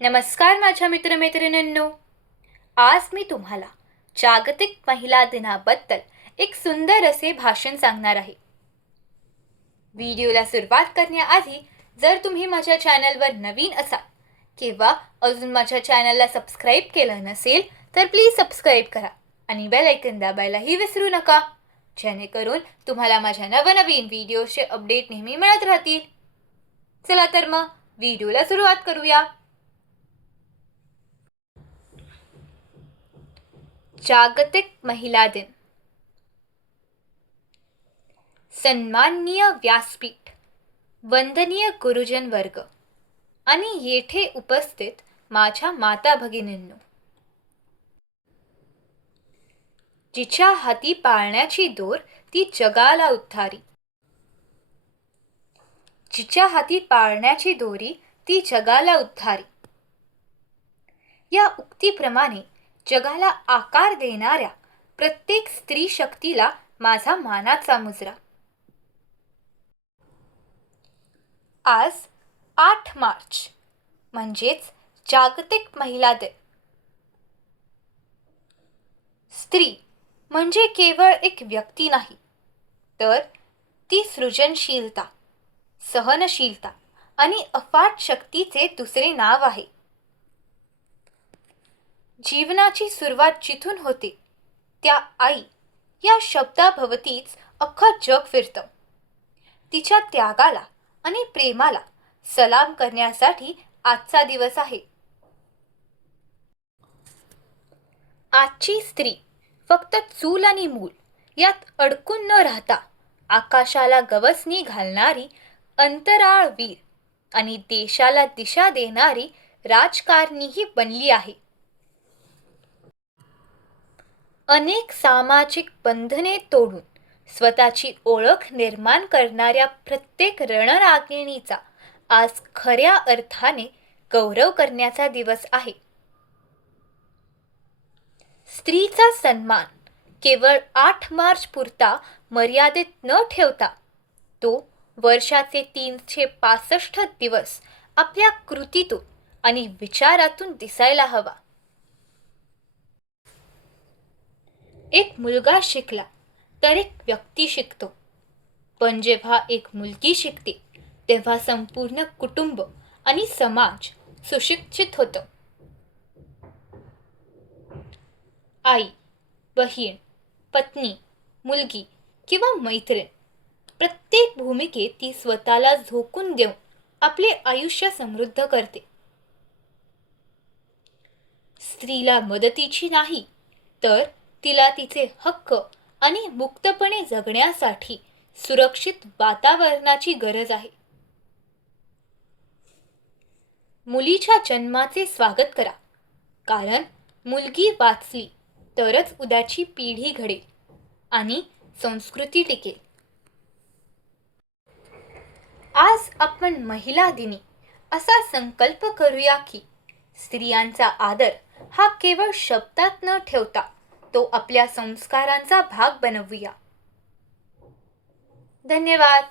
नमस्कार माझ्या मित्रमैत्रिणींनो. आज मी तुम्हाला जागतिक महिला दिनाबद्दल एक सुंदर असे भाषण सांगणार आहे. व्हिडिओला सुरुवात करण्याआधी जर तुम्ही माझ्या चॅनलवर नवीन असाल किंवा अजून माझ्या चॅनलला सबस्क्राईब केलं नसेल तर प्लीज सबस्क्राईब करा आणि बेल आयकॉन दाबायलाही विसरू नका, जेणेकरून तुम्हाला माझ्या नवनवीन व्हिडिओचे अपडेट नेहमी मिळत राहतील. चला तर मग व्हिडिओला सुरुवात करूया. जागतिक महिला दिन. सन्माननीय व्यासपीठ, वंदनीय गुरुजन वर्ग आणि येथे उपस्थित माझ्या माता भगिनींनो, जिच्या हाती पाळण्याची दोर ती जगाला उद्धारी. जिच्या हाती पाळण्याची दोरी ती जगाला उद्धारी. या उक्तीप्रमाणे जगाला आकार देणाऱ्या प्रत्येक स्त्री शक्तीला माझा मानाचा मुजरा. आज 8 मार्च म्हणजेच जागतिक महिला दिन. स्त्री म्हणजे केवळ एक व्यक्ती नाही, तर ती सृजनशीलता, सहनशीलता आणि अफाट शक्तीचे दुसरे नाव आहे. जीवनाची सुरुवात जिथून होते त्या आई या शब्दाभवतीच अख्खं जग फिरतं. तिच्या त्यागाला आणि प्रेमाला सलाम करण्यासाठी आजचा दिवस आहे. आजची स्त्री फक्त चूल आणि मूल यात अडकून न राहता आकाशाला गवसणी घालणारी अंतराळवीर आणि देशाला दिशा देणारी राजकारणीही बनली आहे. अनेक सामाजिक बंधने तोडून स्वतःची ओळख निर्माण करणाऱ्या प्रत्येक रणरागिणीचा आज खऱ्या अर्थाने गौरव करण्याचा दिवस आहे. स्त्रीचा सन्मान केवळ 8 मार्च पुरता मर्यादित न ठेवता तो वर्षाचे 365 दिवस आपल्या कृतीतून आणि विचारातून दिसायला हवा. एक मुलगा शिकला तर एक व्यक्ती शिकतो, पण जेव्हा एक मुलगी शिकते तेव्हा संपूर्ण कुटुंब आणि समाज सुशिक्षित होतं. आई, बहीण, पत्नी, मुलगी किंवा मैत्रीण, प्रत्येक भूमिकेत ती स्वतःला झोकून देऊन आपले आयुष्य समृद्ध करते. स्त्रीला मदतीची नाही, तर तिला तिचे हक्क आणि मुक्तपणे जगण्यासाठी सुरक्षित वातावरणाची गरज आहे. मुलीच्या जन्माचे स्वागत करा, कारण मुलगी वाचली तरच उद्याची पिढी घडेल आणि संस्कृती टिकेल. आज आपण महिला दिनी असा संकल्प करूया की स्त्रियांचा आदर हा केवळ शब्दात न ठेवता तो आपल्या संस्कारांचा भाग बनवूया. धन्यवाद.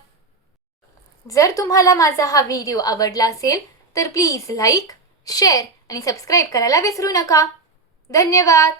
जर तुम्हाला माझा हा व्हिडिओ आवडला असेल तर प्लीज लाईक, शेअर आणि सबस्क्राईब करायला विसरू नका. धन्यवाद.